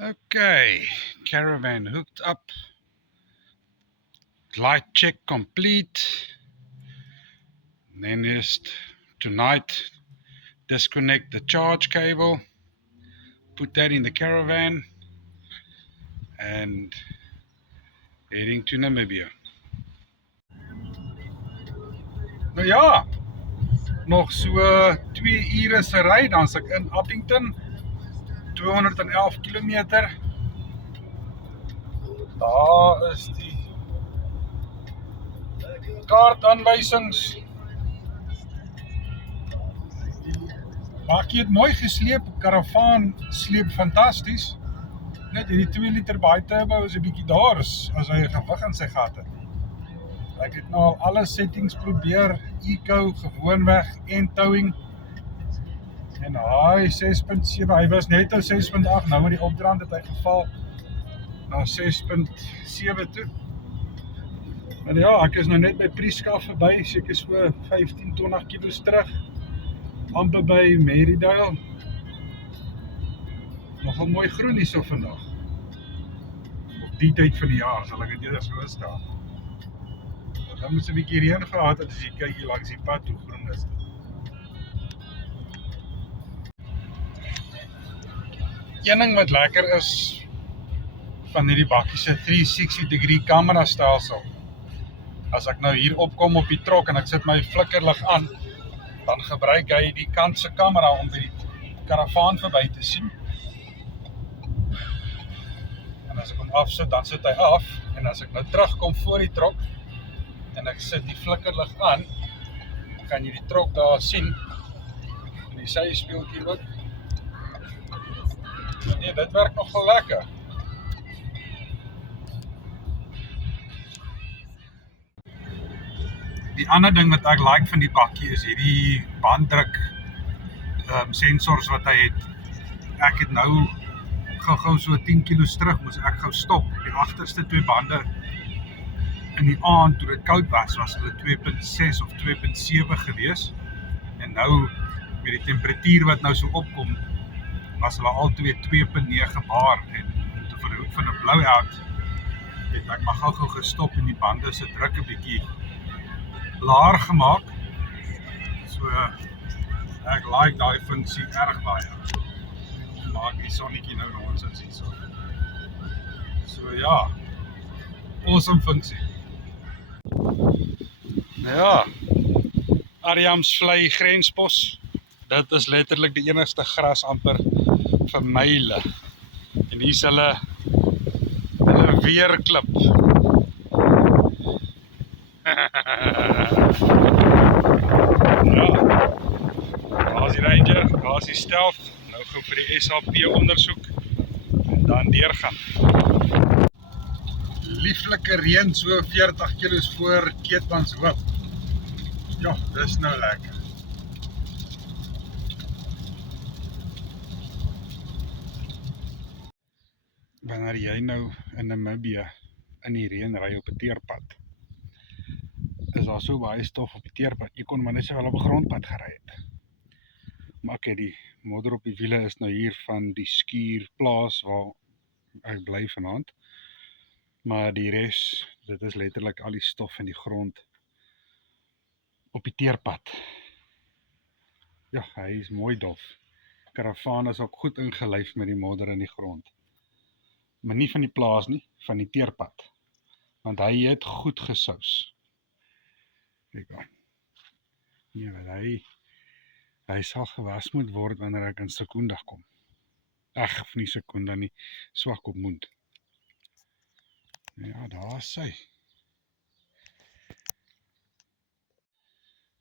Okay, caravan hooked up, light check complete. Then is tonight disconnect the charge cable, put that in the caravan and heading to Namibia. Nou ja, nog so 2 ure se ry dan is ek in Appington, 211 km. Daar is die kaartaanwysings. Bakkie het mooi gesleep, karavaan sleep fantasties. Net hierdie 2 liter bi-turbo is 'n bietjie daar as hy gewig in sy gat het. Ek het nou al alle settings probeer, eco, gewoonweg en towing. En hy 6.7, hy was net op 6.8, nou met die opdraand het hy geval na 6.7 toe. En ja, ek is nou net by Prieskaf verby, seker so 15-20 km terug. Amper by Marydale. Nogal mooi groen hier so vandag. Op die tyd van die jaar sal ek dit eerder so staan. Dan moet 'n bietjie reën gehad het as jy kyk hier langs die pad hoe groen is dit. Een ding wat lekker is van hierdie bakkie se 360-degree camera stelsel. As ek nou hier opkom op die trok en ek sit my flikkerlig aan, dan gebruik hy die kant se kamera om by die karavaan verby te sien. En as ek hom afsit, dan sit hy af. En as ek nou terugkom voor die trok en ek sit die flikkerlig aan, kan jy die trok daar sien. En die syspieeltjie ook. Nee, dit werk nogal lekker. Die ander ding wat ek like van die bakkie is hierdie banddruk sensors wat hy het. Ek het nou gou so 10 kilos terug moes ek gou stop. Die agterste 2 bande in die aand toe dit koud was hulle 2.6 of 2.7 gewees. En nou met die temperatuur wat nou so opkom, was hulle al 2.9 bar. En toe vir die hoek van 'n blowout het ek maar gou gestop en die bande se druk 'n bietjie laer gemaak. So ek like daai funksie erg baie. Maak die sonnetjie nou nonsens hier so. So ja, awesome funksie. Nou ja, Ariamsvlei grenspos. Dit is letterlik die enigste gras amper vir myle. En hier is hulle weerklip. Ja, daar is die Ranger, daar is die Stealth. Nou gou vir die SAP ondersoek en dan deurgaan. Lieflike reën so 40 kilos voor Keetmanshoop. Ja, dis nou lekker. Wanneer jy nou in Namibië in die reën ry op 'n teerpad, is daar so baie stof op die teerpad, jy kon maar net so wel op 'n grondpad gery het. Maar ek het die modder op die wiele is nou hier van die skuurplaas waar ek bly vanaand. Maar die res, dit is letterlik al die stof in die grond op die teerpad. Ja, hy is mooi dof. Karavaan is ook goed ingelyf met die modder in die grond. Maar nie van die plaas nie, van die teerpad. Want hy het goed gesous. Kyk aan. Nee, want hy sal gewas moet word wanneer ek in Secunda kom. Ag, nie Secunda nie, Swakopmund. Ja, daar is sy.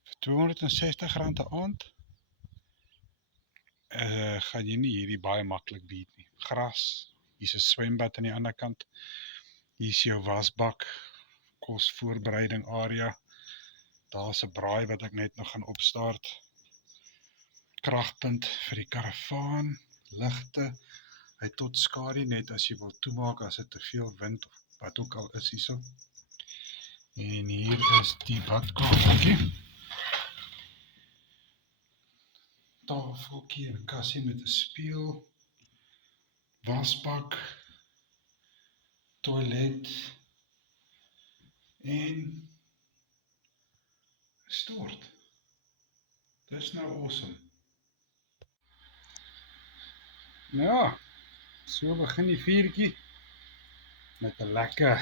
Vir R260 'n aand gaan jy nie hierdie baie maklik beat nie. Gras, hier is 'n swembad aan die ander kant. Hier is jou wasbak, kosvoorbereiding area. Daar is 'n braai wat ek net nog gaan opstart. Kragpunt vir die karavaan, ligte. Hy tot skadu net as jy wil toemaak as dit te veel wind of wat ook al is hierso. En hier is die badkamertjie. Tafeltjie en kassie met 'n spieël. wasbak, toilet en stort. Dis nou awesome. Nou ja, so begin die vuurtjie met 'n lekker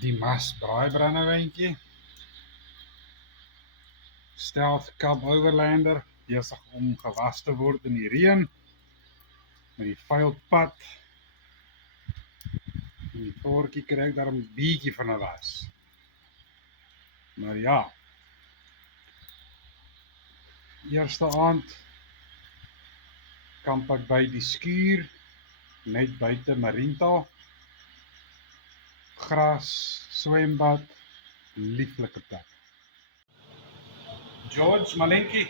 Dimas braaibrandewynkie. Stealth Cub Overlander, besig om gewas te word in die reën met die vuil pad. En die voortjie kry ek daar 'n bietjie van 'n was. Maar ja, eerste aand kamp ek by die skuur net buite Marinta. Gras, swembad, lieflike plek. George Malenkie,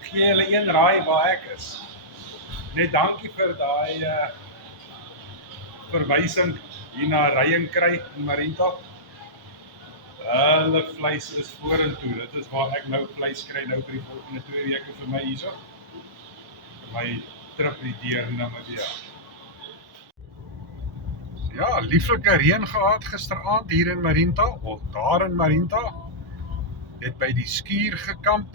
gee hulle een raai waar ek is. Net dankie vir daai verwysing hier na Ryenkry in Marinta. Hulle vleis is vorentoe. Dit is waar ek nou vleis kry nou vir die volgende 2 weke vir my hierso. Vir my trip deur Namibia. Ja, lieflike reën gehad gisteraand hier in Marinta, of daar in Marinta. Het by die skuur gekamp.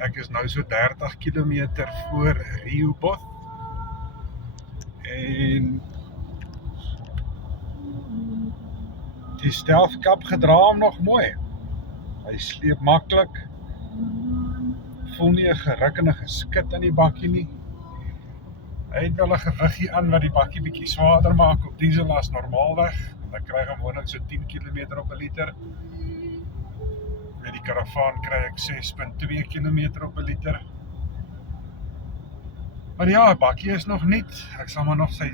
Ek is nou so 30 km voor Rehoboth. En die Stealth Cub gedra hom nog mooi. Hy sleep maklik. Voel nie 'n geruk en 'n geskit in die bakkie nie. Hy het wel 'n gewiggie aan wat die bakkie bietjie swaarder maak op diesel as normaalweg. Dan kry ek gewoonlik so 10 km op 'n liter. Met die karavaan kry ek 6.2 km op 'n liter. Maar ja, bakkie is nog nuut. Ek sal maar nog sy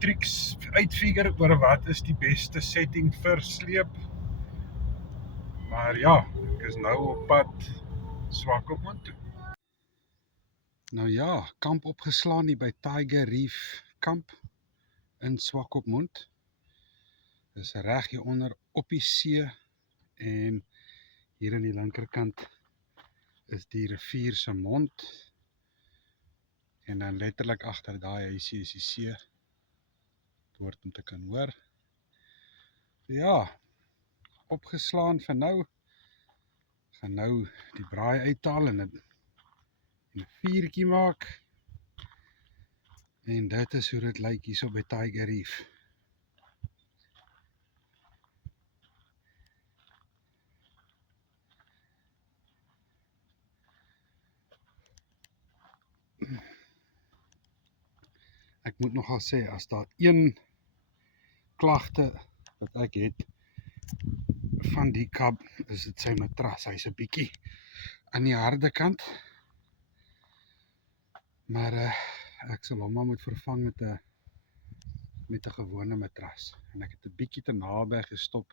tricks uitfigure oor wat is die beste setting vir sleep. Maar ja, ek is nou op pad Swakopmund toe. Nou ja, kamp opgeslaan hier by Tiger Reef kamp in Swakopmund. Dis reg hier onder op die see en hier aan die linkerkant is die rivier se mond. En dan letterlik agter daai huisie is die see. Hoort om te kan hoor. Ja, opgeslaan vir nou. Gaan nou die braai uithaal en 'n vuurtjie maak. En dit is hoe dit lyk hierso by Tiger Reef. Ek moet nogal sê, as daar een klagte wat ek het van die Cub, is dit sy matras. Hy's 'n bietjie aan die harde kant. Maar ek sal hom maar moet vervang met 'n gewone matras. En ek het 'n bietjie te naby gestop,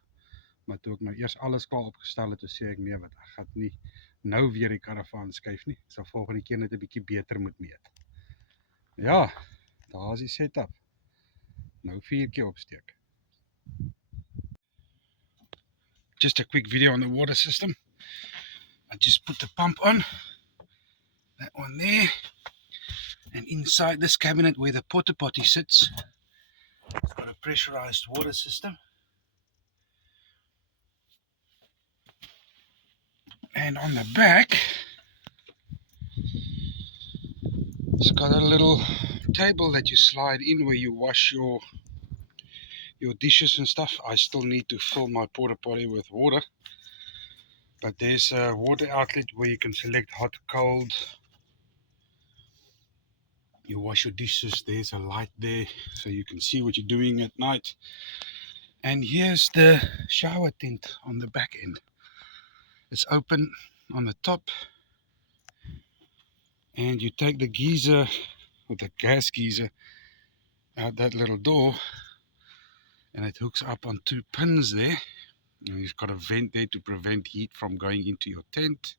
maar toe ek nou eers alles klaar opgestel het, toe sê ek nee, wat ek gaan nie nou weer die karavaan skuif nie. Ek sal volgende keer net 'n bietjie beter moet meet. Ja, daar is die setup. Nou vuurtjie opsteek. Just a quick video on the water system. I just put the pump on. That one there. And inside this cabinet where the porta potty sits, it's got a pressurized water system. And on the back, it's got a little table that you slide in where you wash your dishes and stuff. I still need to fill my porta potty with water, but there's a water outlet where you can select hot, cold. You wash your dishes, there's a light there so you can see what you're doing at night. And here's the shower tent on the back end. It's open on the top, and you take the geyser, or the gas geyser, out that little door, and it hooks up on 2 pins there. And you've got a vent there to prevent heat from going into your tent.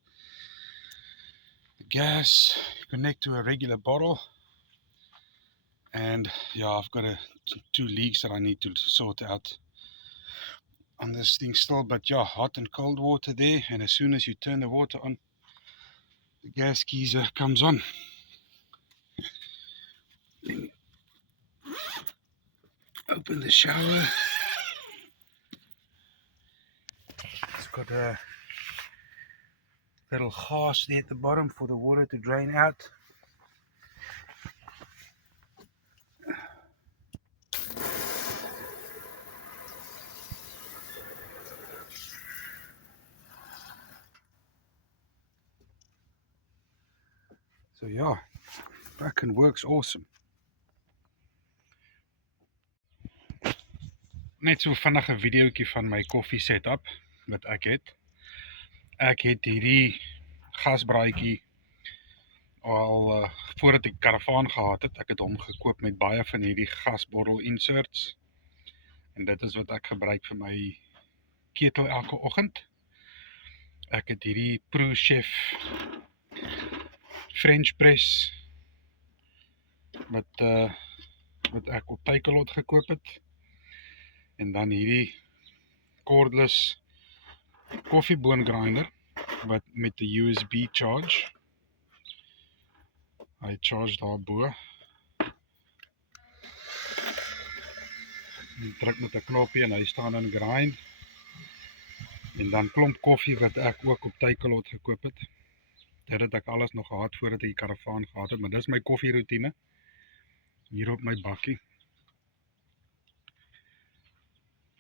The gas, you connect to a regular bottle. And yeah, I've got 2 leaks that I need to sort out on this thing still. But yeah, hot and cold water there. And as soon as you turn the water on, the gas geyser comes on. Open the shower. It's got a little hose there at the bottom for the water to drain out. So yeah, fucking works awesome. Net so vinnige videoetjie van my koffie setup wat ek het. Ek het hierdie gasbraaitjie al voordat ek karavaan gehad het. Ek het hom gekoop met baie van hierdie gasbottel inserts. En dit is wat ek gebruik vir my ketel elke oggend. Ek het hierdie ProChef French press wat ek op Takealot gekoop het. En dan hierdie cordless koffieboon grinder wat met 'n USB charge. Hy charge daarbo. Jy druk met 'n knoppie en hy staan in grind. En dan klomp koffie wat ek ook op Takealot gekoop het. Dit het ek alles nog gehad voordat ek die karavaan gehad het, maar dis my koffieroutine. Hier op my bakkie.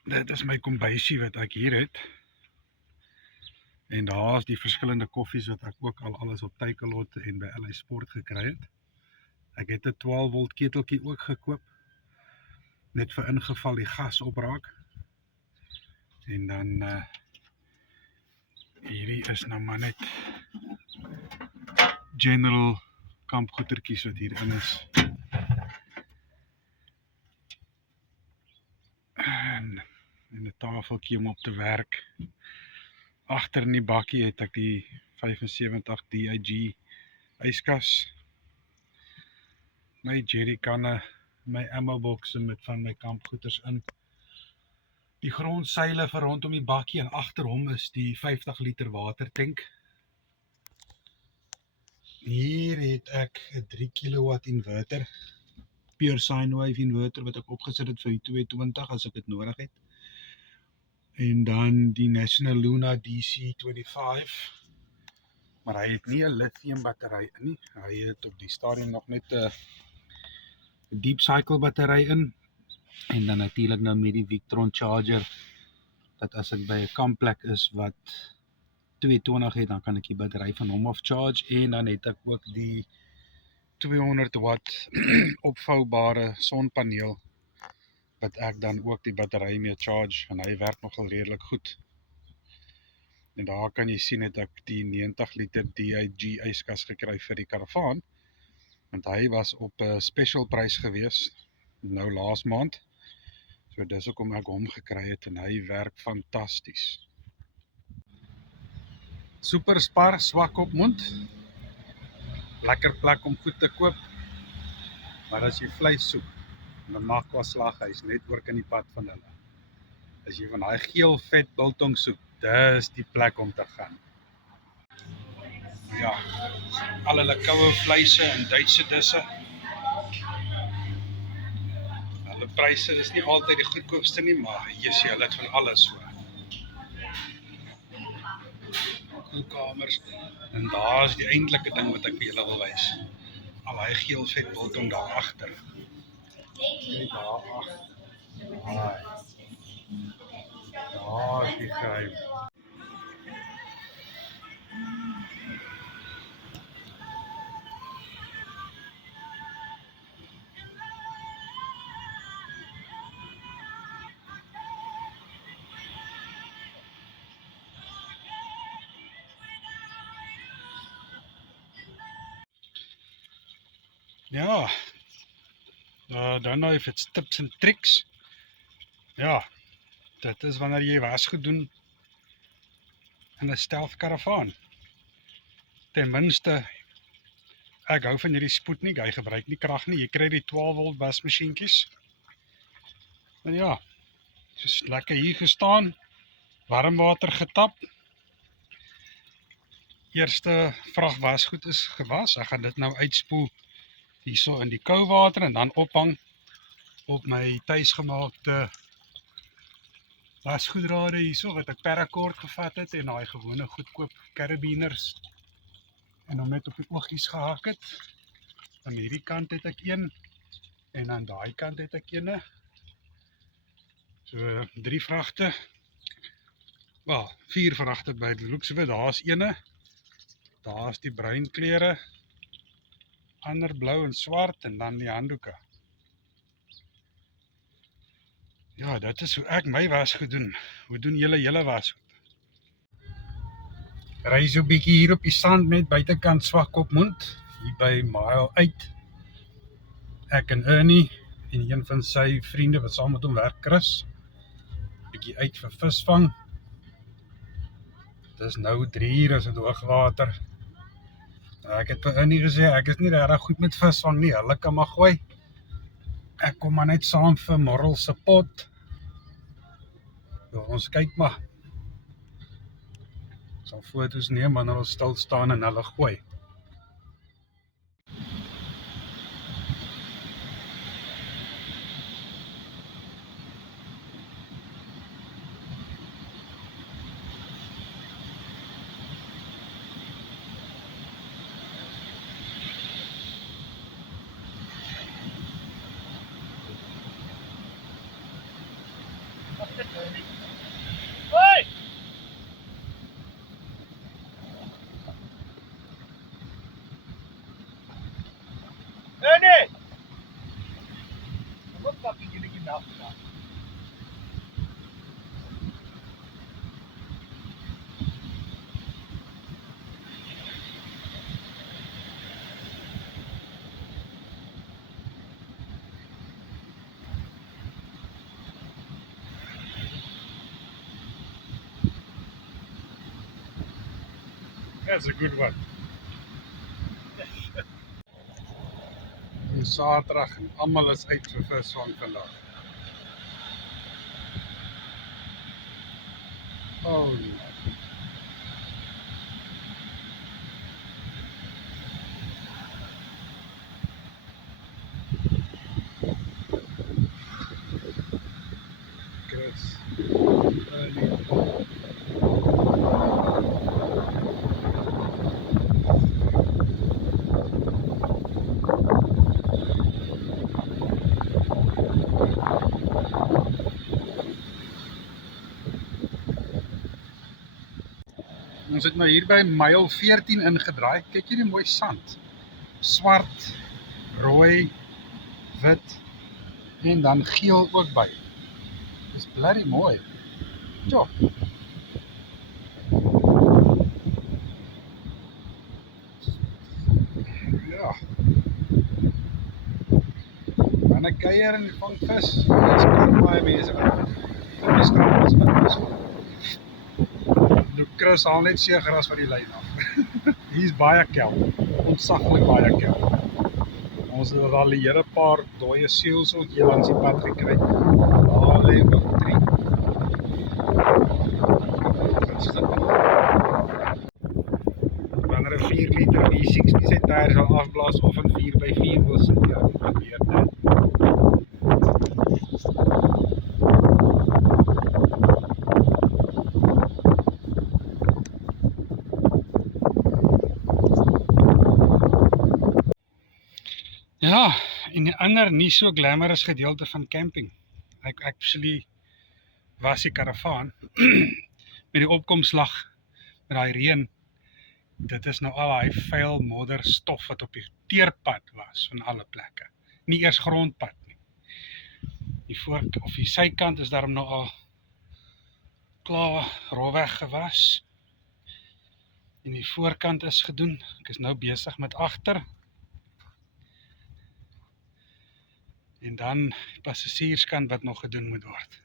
Dit is my kombuisie wat ek hier het. En daar is die verskillende koffies wat ek ook al alles op Takealot en by LA Sport gekry het. Ek het 'n 12 volt keteltjie ook gekoop. Net vir ingeval die gas opraak. En dan hierdie is nou maar net general kampgoedertjies wat hierin is. En 'n tafeltjie om op te werk. Agter in die bakkie het ek die 75 DIG yskas. My jerrykanne, my ammo boxe met van my kampgoeders in. Die grondseile vir rondom die bakkie en agter hom is die 50 liter watertank. Hier het ek 'n 3 kW inverter. Pure sine wave inverter wat ek opgesit het vir die 220 as ek dit nodig het. En dan die National Luna DC25. Maar hy het nie 'n lithium battery in nie. Hy het op die stadium nog net 'n deep cycle battery in. En dan natuurlik nou met die Victron charger, dat as ek by 'n kampplek is wat 220 het, dan kan ek die battery van hom af charge. En dan het ek ook die 200 watt opvoubare sonpaneel wat ek dan ook die battery mee charge, en hy werk nogal redelik goed. En daar kan jy sien het ek die 90 liter DIG yskas gekry vir die karavaan, want hy was op 'n special prys gewees nou laas maand. So dis hoekom ek hom gekry het en hy werk fantasties. Super spar, swak op mond. Lekker plek om goed te koop. Maar as jy vleis soek, dan maak was slag, hy is net oor in die pad van hulle. As jy van daai geel vet biltong soek, dis die plek om te gaan. Ja, al hulle koue vleise en Duitse disse. Hulle pryse is nie altyd die goedkoopste nie, maar jy's hulle het van alles so. Koelkamers, en daar is die eindelike ding wat ek vir julle wil wys. Al hy geel vet biltong daar agter. Kyk daar agter. Daar is die geheim. Ja, dan nou if it's tips and tricks. Ja, dit is wanneer jy wasgoed doen in 'n stealth karavaan. Ten minste, ek hou van hierdie Sputnik, hy gebruik nie krag nie. Jy kry die 12 volt wasmasjienkies. En ja, dis lekker hier gestaan, warm water getap. Eerste vrag wasgoed is gewas. Ek gaan dit nou uitspoel hierso in die koue water en dan ophang op my tuisgemaakte wasgoedrade hierso wat ek paracord gevat het en daai gewone goedkoop karabiners en hom net op die oogies gehak het. Aan hierdie kant het ek een en aan daai kant het ek ene. So 3 vragte. Wel, 4 vragte by die looks of it. Daar's ene. Daar's die bruin kleure, ander blou en swart en dan die handdoeke. Ja, dit is hoe ek my wasgoed doen. Hoe doen julle wasgoed? Ry so bietjie hier op die sand net buitekant Swakopmund, hier by Mile 8. Ek en Ernie en een van sy vriende wat saam met hom werk, Chris, bietjie uit vir visvang. Dit is nou 3 uur, is dit hoogwater. Ek het vir Ernie gesê, ek is nie regtig goed met visvang nie, hulle kan maar gooi. Ek kom maar net saam vir Morrel se pot. Ons kyk maar. Ek sal foto's neem wanneer ons stil staan en hulle gooi. Hoi! Ernie! Wat pak jy hierdie dag gedaan? That's a good one. Dis Saterdag en almal is uit vir visvang vandag. Oh nee. Chris. Ons het nou hier by Mile 14 ingedraai. Kyk hierdie mooi sand. Swart, rooi, wit en dan geel ook by. Dis bloody mooi. Ja. Ja. Wanneer kuier en vang vis, is baie mense wat die strand is wat is. Chris haal net seegras van die lyn af. Hier is baie kelp, ontsaglik baie kelp. Ons het al die hele paar dooie seels ook hier langs die pad gekry. Daar lê ook 3. Wanneer 'n 4 liter V60 sy tyre sal afblaas of in 4x4 wil sit, ja, dit gebeur net. Ja, en die ander nie so glamorous gedeelte van camping. Ek actually was die karavaan met die opkomslag met daai reën. Dit is nou al daai vuil modder stof wat op die teerpad was van alle plekke. Nie eers grondpad nie. Die sykant is daarom nou al klaar rowweg gewas. En die voorkant is gedoen. Ek is nou besig met agter. En dan die passasierskant wat nog gedoen moet word.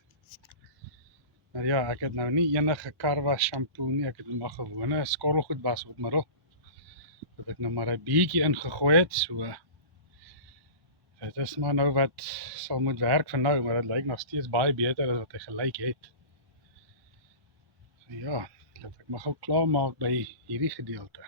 Maar ja, ek het nou nie enige karwas shampoo nie, ek het nou maar gewone skorrelgoed wasopmiddel wat ek nou maar 'n bietjie ingegooi het, so dit is maar nou wat sal moet werk vir nou, maar dit lyk nog steeds baie beter as wat hy gelyk het. So ja, laat ek maar gou klaar maak by hierdie gedeelte.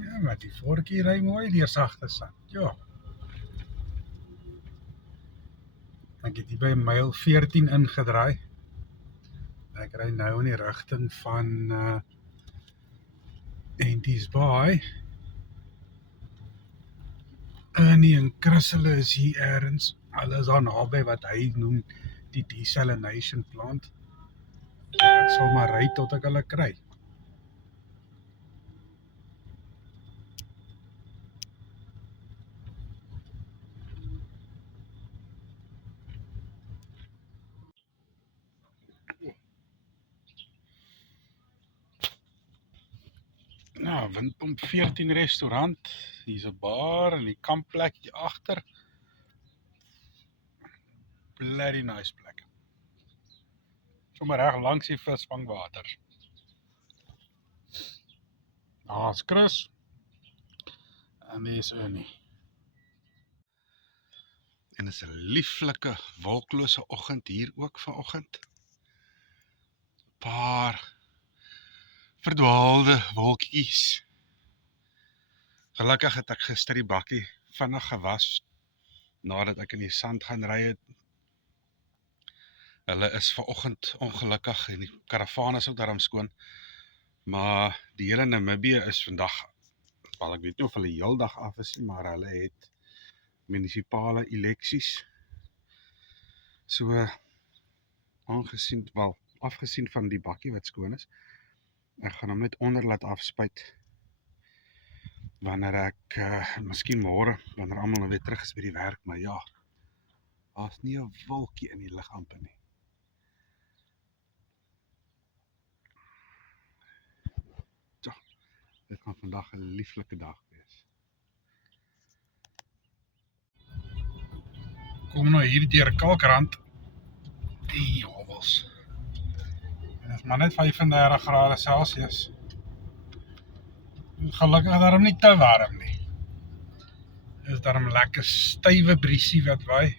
Ja, maar die voorkie ry mooi deur sagte sand. Ja. Ek het hier by myl 14 ingedraai. Ek ry nou in die rigting van Enties Baai. Ernie en Chris hulle is hier ergens. Hulle is daar naby wat hy noem die desalination plant. Ek sal maar ry tot ek hulle kry. Nou, Windpomp 14 restaurant. Hier's 'n bar en die kampplek hier agter. Bloody nice plek. Sommer reg langs die visvangwater. Daar's Chris. En dis Ernie. En dit is 'n lieflike wolklose oggend hier ook vanoggend. Paar verdwaalde wolkies. Gelukkig het ek gister die bakkie vinnig gewas nadat ek in die sand gaan ry het. Hulle is vanoggend ongelukkig en die karavaan is ook daarom skoon. Maar die hele Namibië is vandag, wel ek weet nie of hulle heel dag af is, maar hulle het munisipale eleksies. So, afgesien van die bakkie wat skoon is, ek gaan hom net onder laat afspuit wanneer ek, miskien môre, wanneer almal nou weer terug is by die werk, maar ja, daar's nie 'n wolkie in die lug amper nie. Ja, dit gaan vandag 'n lieflike dag wees. Kom nou hier deur Kalkrand, die hobbels. Dit is maar net 35 grade Celsius. Gelukkig daarom nie te warm nie. Dit is daarom lekker stywe briesie wat waai.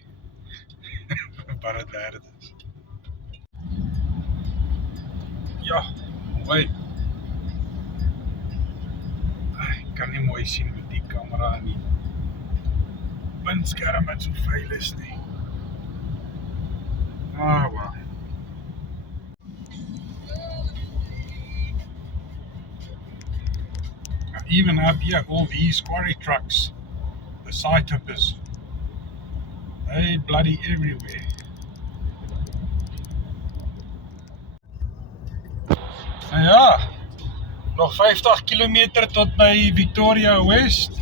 Wat het werd is. Ja, mooi. Ek kan nie mooi sien met die kamera nie. Windskerm wat so vuil is nie. Well. Even up here, all these quarry trucks, the side tippers, they bloody everywhere. Nou ja, nog 50 km tot by Victoria West.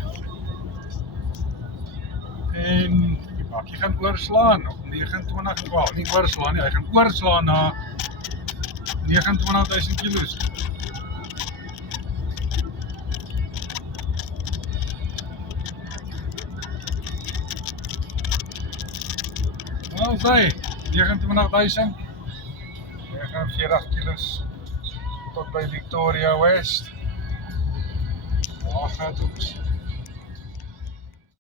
En die bakkie gaan oorslaan op 29, wel nie oorslaan nie, hy gaan oorslaan na 29.000 kilos. Nou sê, 29.000, 49 kilos tot by Victoria West. Daar gaat ons.